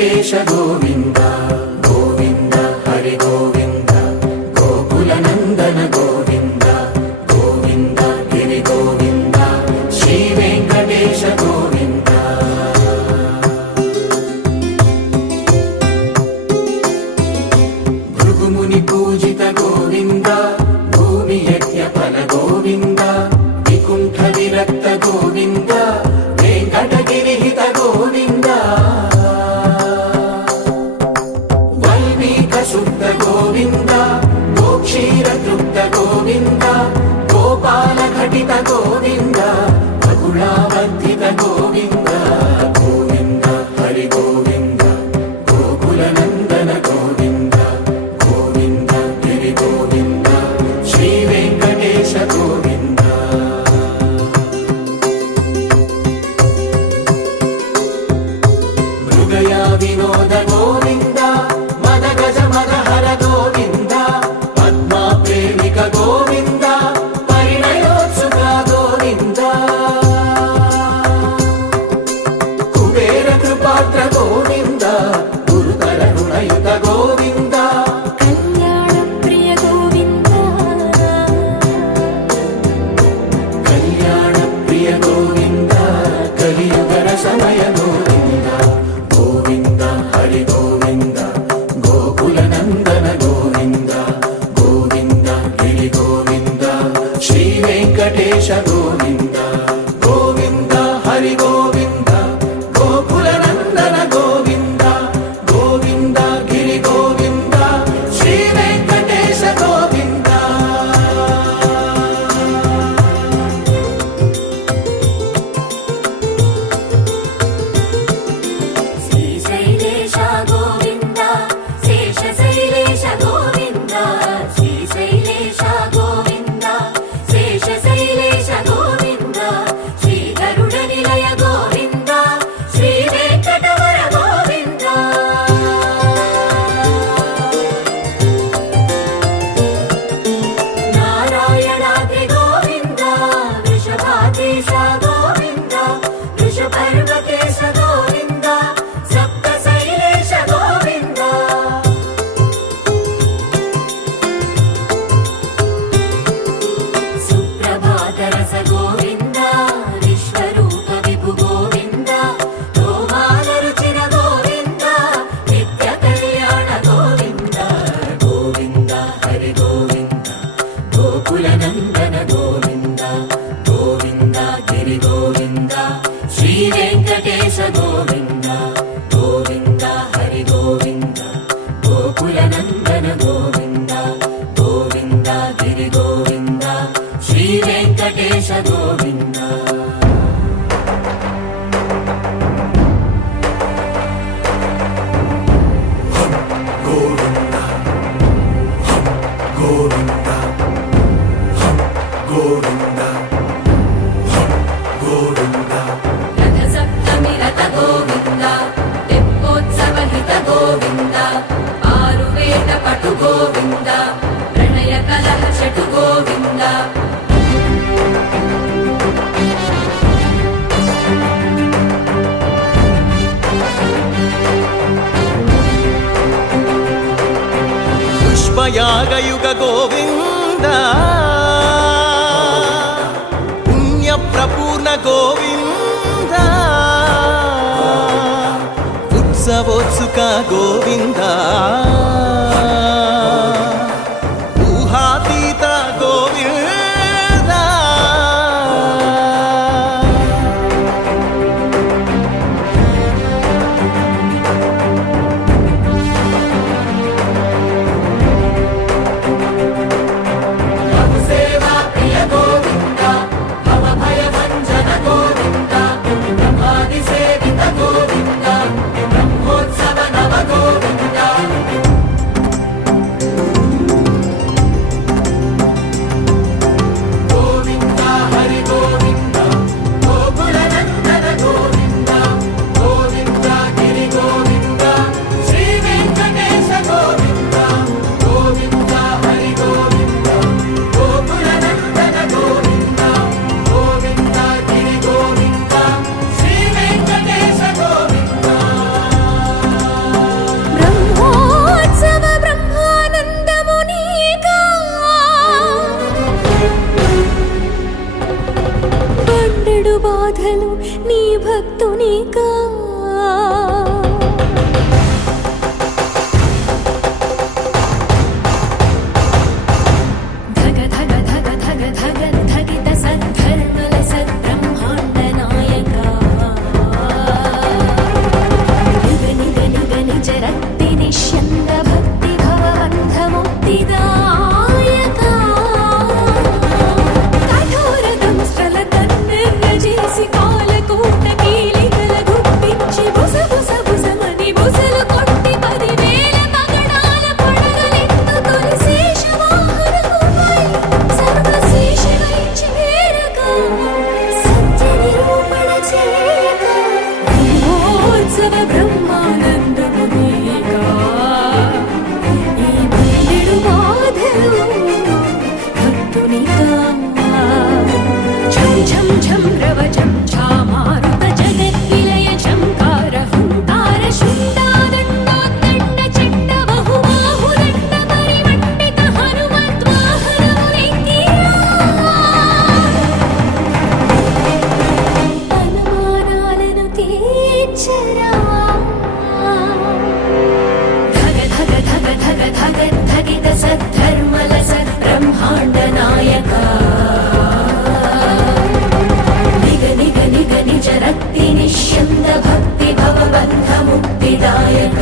వెంకటేశ గోవింద గోవింద హరి గోవింద గోకుల నందన గోవింద గోవింద గిరి గోవింద శ్రీ వెంకటేశ గోవింద భృగుముని పూజిత గోవింద భూమి యజ్ఞ ఫల గోవింద వికుంఠ విరక్త గోవింద వెంకటగిరిహిత గోవింద వల్మీక శుద్ధ గోవింద గోక్షీర తృప్త గోవింద గోపాల ఘటిత గోవింద బహుళావర్ధిత గోవింద గోవింద హరి గోవింద గోకుల నందన గోవింద గోవింద గిరి గోవింద శ్రీ వెంకటేశ గోవింద మృగయా వినోద గోవింద మద గజ మద హర గోవింద పద్మా ప్రేమిక గోవింద పరిణయోత్సుక గోవింద కుబేర కృపాత్ర గోవింద గురుతర రుణయుత గోవింద కళ్యాణ ప్రియ గోవింద కళ్యాణ ప్రియ గోవింద కలియుగ రసమయ గోవింద గోవింద హరి గోవింద గోకుల నందన గోవింద గోవింద గిరి గోవింద శ్రీ వెంకటేశ గోవింద గోవింద హరి గోవింద గోకుల నందన గోవింద గోవింద గిరి గోవింద శ్రీ వెంకటేశ గోవింద శ్రీశైలేశ గోవింద శేషశైలేశ గోవింద శ్రీశైలేశ గోవింద శేషశైలేశ గోవింద శ్రీ గరుడ నిలయ గోవింద శ్రీ వెంకటవర గోవింద నారాయణాద్రి గోవింద వృషభాదేశ గోవింద వృషపర్వకేశ గోవింద సప్త శైలేశ గోవింద సుప్రభాతరస గోవింద విశ్వరూప విభు గోవింద గోమాల రుచిర గోవింద నిత్య కళ్యాణ గోవింద గోవింద హరి గోవింద గోకుల నందన గోవింద గోవింద గిరి గోవింద శ్రీ వెంకటేశ గోవింద గోవింద హరి గోవింద గోకుల నందన గోవింద గోవింద గిరి గోవింద శ్రీ వెంకటేశ గోవింద గోవింద గోవింద గోవింద గోవింద రథ సప్తమి రథ గోవింద తెప్పోత్సవ హిత గోవింద ఆరువేద పటు గోవింద ప్రణయ కలహ చటు గోవింద పుష్పయాగయుగ గోవింద పుణ్య ప్రపూర్ణ గోవింద ఉత్సవోత్సుక గోవింద ఊహాతీత గోవింద సేవా ప్రియ గోవింద భవ భయ భంజన గోవింద బ్రహ్మాది సేవిత గోవింద బ్రహ్మోత్సవ నవ గోవింద భక్తునిగా ధగ ధగ ధగ ధగ ధగ ధగిత సద్ధర్మల సద్బ్రహ్మాండ నాయక నిగ నిగ నిగ నిజ రక్తి నిష్యంద భక్తి భవబంధ ముక్తిదాయక కఠోర దంస్ట్రల తన్నెర్రజేసి కాలకూట కీలికల గుప్పించి బుస బుస బుసమని బుసలు కొట్టి 10,000 పగడాల పడగలెత్తు తొలి శేషవాహనముపై సర్వశేషమై చేరక సత్య నిరూపణ చేయక బ్రహ్మోత్సవ బ్రహ్మానందము నీక ఈ బల్లెడు బాధలు భక్తునిగా ఝం ఝం ఝం రవ ఝం ఝామారుత జగద్విలయ ఝంకార హుంకార శృందాదండోత్తండ చండ బహుబాహుదండ పరిమండిత హనుమద్వాహనమునెక్కిరా అనుమానాలను తీర్చరా ధగ ధగ ధగ ధగ ధగ ధగిత సద్ధర్మల సద్బ్రహ్మాండ నాయక నిగ నిగ నిగ నిజ రక్తి నిష్యంద భక్తి భవబంధ ముక్తిదాయక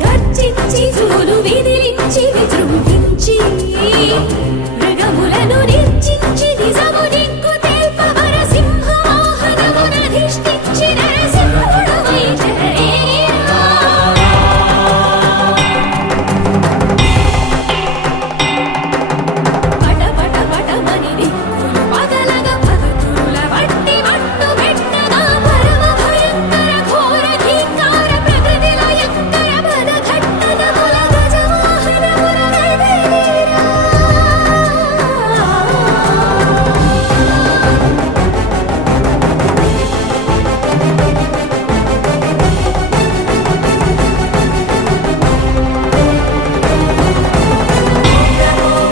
గర్జించి జూలు విదిలించి విజృంభించి మృగములను నిర్జించి నిజము దిక్కు తెల్ప వరసింహ వాహనమునధిష్ఠించి నరసింహుడవై జయరేరా పట పట పటమని దిక్కులు పగలగ భక్తుల వట్టి మట్టు పెట్టగా పరమ భయంకర ఘోర ఘీంకార ప్రకృతిలో ఎక్కర పద ఘట్టనముల గజవాహనముల కదిలిరా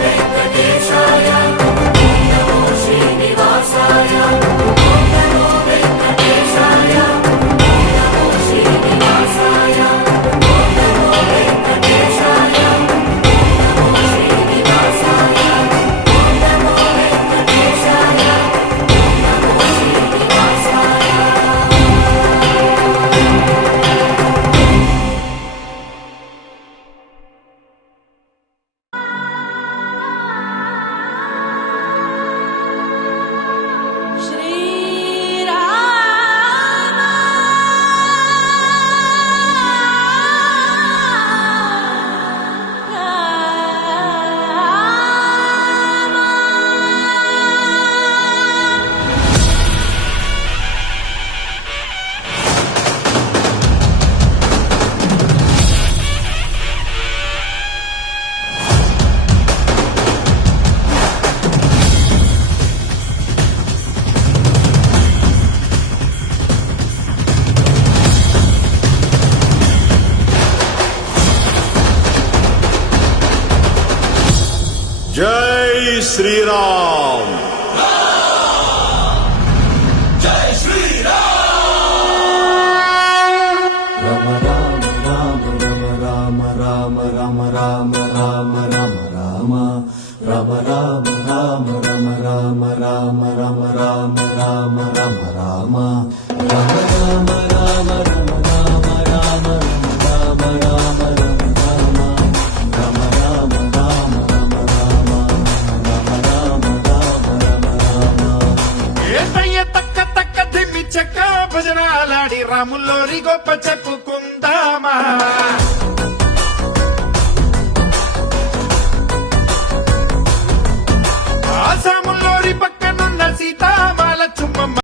వెంకటేశాయ నమో శ్రీనివాసాయ నమో వెంకటేశాయ నమో శ్రీనివాసాయ నమో వెంకటేశాయ నమో శ్రీనివాసాయ నమో వెంకటేశాయ నమో శ్రీనివాసాయ జై శ్రీరామ్ ఏటయ్య తక్క తక్క దిమ్మి చెక్క భజనాలాడి రాముల్లోరి గొప్ప చెప్పుకుందామా ఆసాముల